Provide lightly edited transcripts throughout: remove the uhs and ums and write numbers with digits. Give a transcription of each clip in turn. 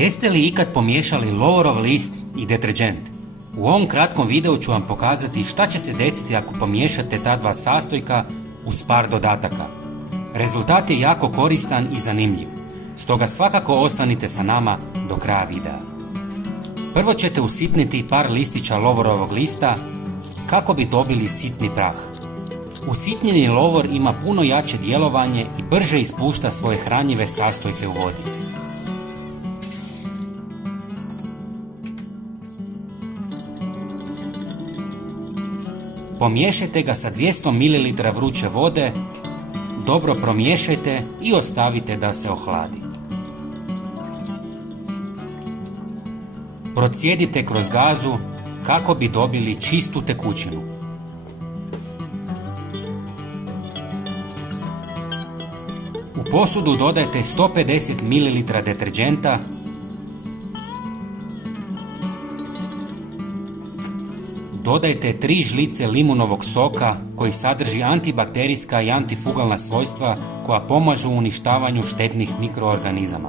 Jeste li ikad pomiješali lovorov list i deterdžent? U ovom kratkom videu ću vam pokazati šta će se desiti ako pomiješate ta dva sastojka uz par dodataka. Rezultat je jako koristan i zanimljiv, stoga svakako ostanite sa nama do kraja videa. Prvo ćete usitniti par listića lovorovog lista kako bi dobili sitni prah. Usitnjeni lovor ima puno jače djelovanje i brže ispušta svoje hranjive sastojke u vodi. Pomiješajte ga sa 200 ml vruće vode, dobro promiješajte i ostavite da se ohladi. Procijedite kroz gazu kako bi dobili čistu tekućinu. U posudu dodajte 150 ml deterdženta, dodajte 3 žlice limunovog soka koji sadrži antibakterijska i antifugalna svojstva koja pomažu u uništavanju štetnih mikroorganizama.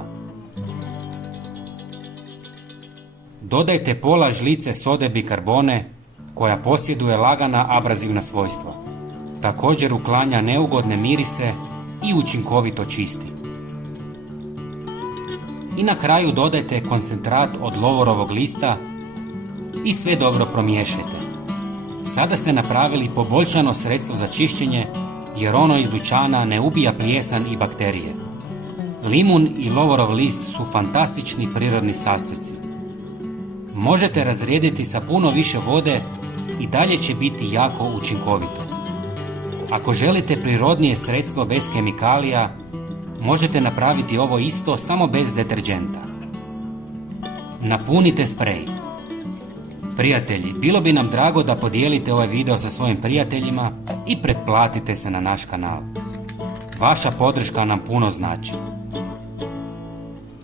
Dodajte pola žlice sode bikarbone koja posjeduje lagana abrazivna svojstva. Također uklanja neugodne mirise i učinkovito čisti. I na kraju dodajte koncentrat od lovorovog lista i sve dobro promiješajte. Sada ste napravili poboljšano sredstvo za čišćenje jer ono iz dućana ne ubija plijesan i bakterije. Limun i lovorov list su fantastični prirodni sastojci. Možete razrijediti sa puno više vode i dalje će biti jako učinkovito. Ako želite prirodnije sredstvo bez kemikalija, možete napraviti ovo isto samo bez deterdženta. Napunite sprej. Prijatelji, bilo bi nam drago da podijelite ovaj video sa svojim prijateljima i pretplatite se na naš kanal. Vaša podrška nam puno znači.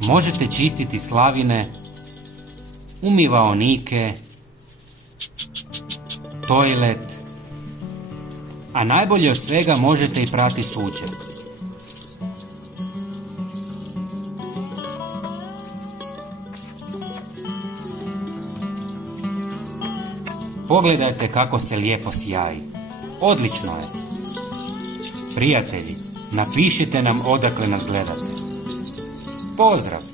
Možete čistiti slavine, umivaonike, toilet, a najbolje od svega možete i prati suđe. Pogledajte kako se lijepo sjaji. Odlično je. Prijatelji, napišite nam odakle nas gledate. Pozdrav!